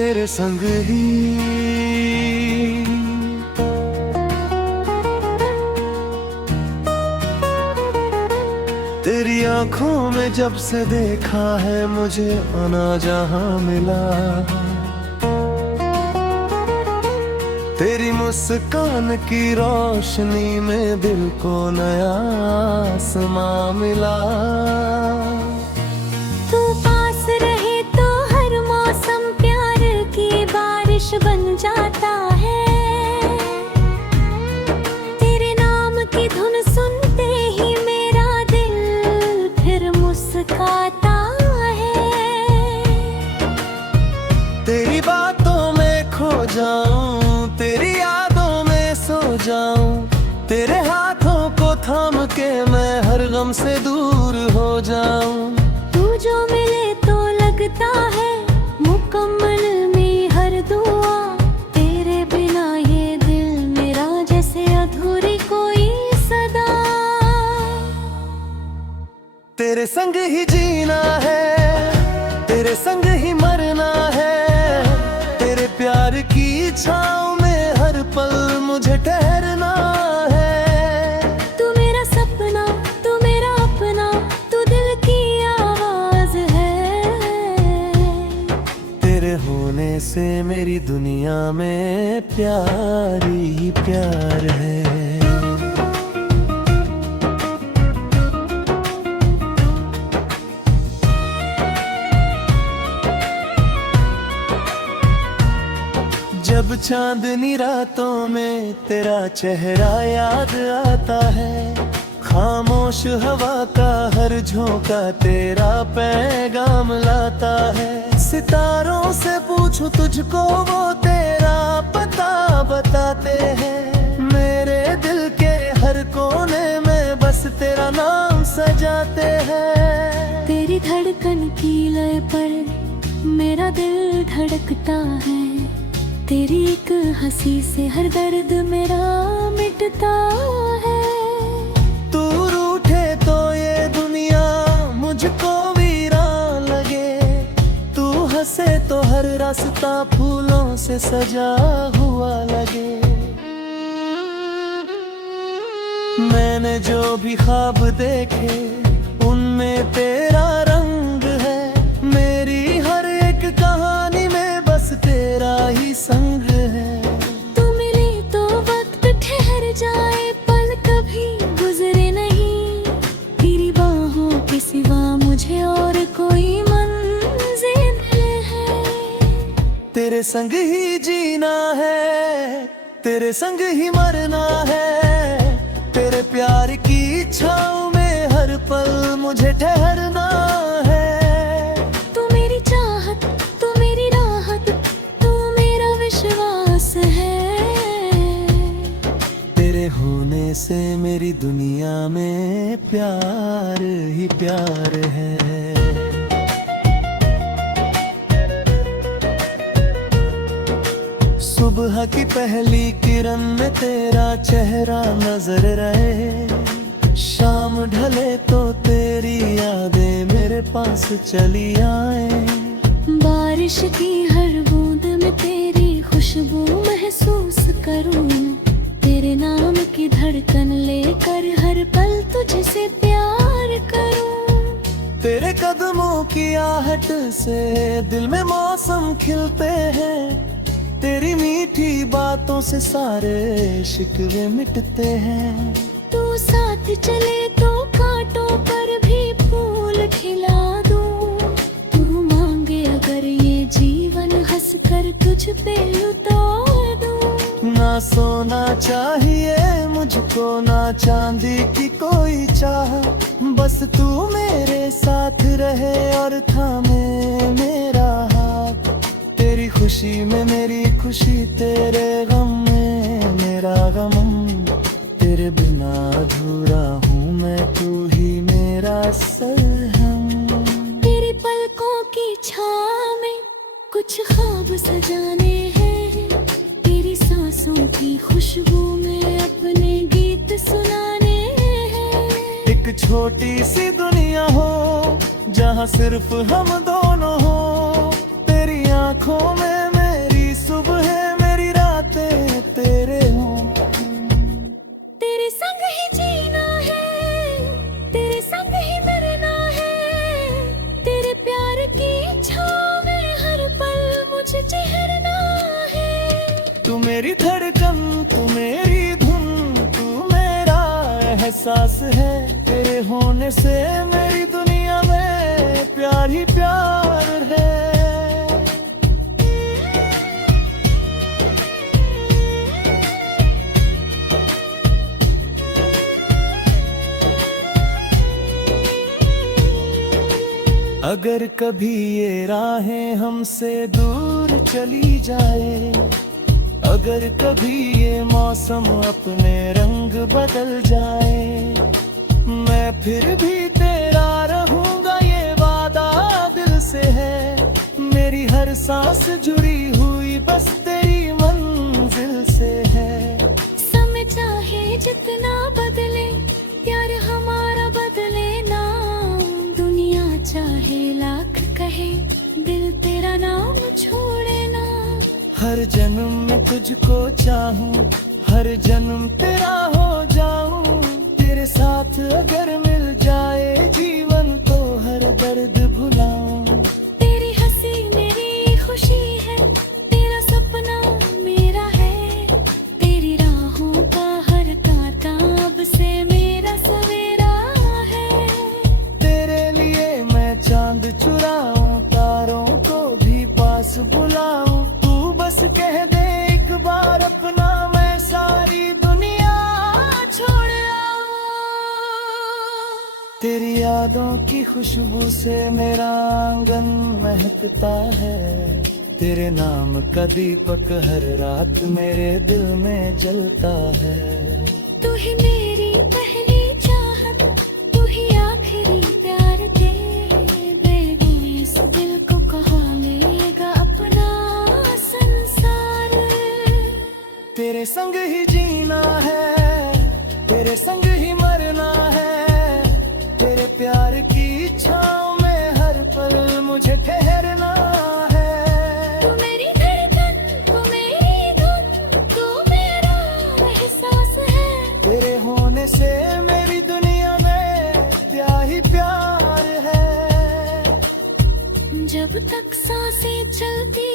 तेरे संग ही। तेरी आंखों में जब से देखा है मुझे आना जहां मिला, तेरी मुस्कान की रोशनी में दिल को नया आसमां मिला। तू पास रहे तो हर मौसम प्यार की बारिश बन जाता है। तेरे नाम की धुन सुनते ही मेरा दिल फिर मुस्काता है। तेरी बातों में खो जाऊं, तेरी यादों में सो जाऊं, तेरे हाथों को थाम के मैं हर गम से दूर हो जाऊं। तू जो मिले तो लगता है मुकम्मल में हर दुआ, तेरे बिना ये दिल मेरा जैसे अधूरी कोई सदा। तेरे संग ही जीना है, तेरे संग ही मरना है, तेरे प्यार की छाँव में हर पल मुझे ठहरना है। तू मेरा सपना, तू मेरा अपना, तू दिल की आवाज है। तेरे होने से मेरी दुनिया में प्यार ही प्यार है। जब चांदनी रातों में तेरा चेहरा याद आता है, खामोश हवा का हर झोंका तेरा पैगाम लाता है। सितारों से पूछूं तुझको वो तेरा पता बताते हैं, मेरे दिल के हर कोने में बस तेरा नाम सजाते हैं। तेरी धड़कन की लय पर मेरा दिल धड़कता है। तेरी एक हंसी से हर दर्द मेरा मिटता है। तू रूठे तो ये दुनिया मुझको वीरान लगे, तू हंसे तो हर रास्ता फूलों से सजा हुआ लगे। मैंने जो भी ख्वाब देखे उनमें तेरा रंग है, मेरी हर एक कहानी में बस तेरा ही संग है। तू मिले तो वक्त ठहर जाए, पल कभी गुजरे नहीं, तेरी बाहों के सिवा मुझे और कोई मंजिल है। तेरे संग ही जीना है, तेरे संग ही मरना है, तेरे प्यार की छाँव में हर पल मुझे ठहरना है। तू मेरी चाहत, तू मेरी राहत, तू मेरा विश्वास है। तेरे होने से मेरी दुनिया में प्यार ही प्यार है। सुबह की पहली किरण में तेरा चेहरा नजर रहे, शाम ढले तो तेरी यादें मेरे पास चली आए। बारिश की हर बूंद में तेरी खुशबू महसूस करूं, तेरे नाम की धड़कन लेकर हर पल तुझसे प्यार करूं। तेरे कदमों की आहट से दिल में मौसम खिलते हैं, तेरी मीठी बातों से सारे शिकवे मिटते हैं। तू साथ चले तो कांटों पर भी फूल खिला दूं, तू मांगे अगर ये जीवन हंस कर तुझ पे लुटा दूं। ना सोना चाहिए मुझको, ना चांदी की कोई चाह, बस तू मेरे साथ रहे और थामे मेरा हाथ। तेरी खुशी में मेरी खुशी, तेरे गम में मेरा गम, तेरे बिना अधूरा हूँ मैं, तू ही मेरा सरहम। तेरी पलकों की छाँव में कुछ ख्वाब सजाने हैं, तेरी सांसों की खुशबू में अपने गीत सुनाने हैं। एक छोटी सी दुनिया हो जहाँ सिर्फ हम दोनों हो, तेरी आंखों में तू मेरी धड़कन, तू मेरी धुन, तू मेरा एहसास है। तेरे होने से मेरी दुनिया में प्यार ही प्यार है। अगर कभी ये राहें हमसे दूर चली जाए, अगर कभी ये मौसम अपने रंग बदल जाए, मैं फिर भी तेरा रहूंगा, ये वादा दिल से है। मेरी हर सांस जुड़ी हुई बस तेरी मंजिल से है। समय चाहे जितना बदले, प्यार हमारा बदले ना। दुनिया चाहे लाख कहे, दिल तेरा नाम छोड़े ना। हर जन्म में तुझको चाहूं, हर जन्म तेरा हो जाऊं। तेरे साथ अगर मिल जाए जीवन, तो हर दर्द भुलाऊं। तेरी हंसी मेरी खुशी है, तेरा सपना मेरा है। तेरी राहों का हर कांटा अब से मेरा सवेरा है। तेरे लिए मैं चांद चुराऊं, तारों को भी पास बुलाऊं। तू बस कह दे एक बार अपना, मैं सारी दुनिया छोड़ आऊं। तेरी यादों की खुशबू से मेरा आंगन महकता है। तेरे नाम का दीपक हर रात मेरे दिल में जलता है। तू ही मेरी पहली चाहत, तू ही आखिरी प्यार दे। बेबी इस दिल को कहाँ लेगा अपना संसार। तेरे संग ही जीना है, तेरे संग ही मरना है। तेरे प्यार की छाँव में हर पल मुझे ठहरना है। तू मेरी धड़कन, तू मेरी धुन, तू मेरा एहसास है। तेरे होने से मेरी दुनिया में प्यार ही प्यार है। जब तक सांसें चलती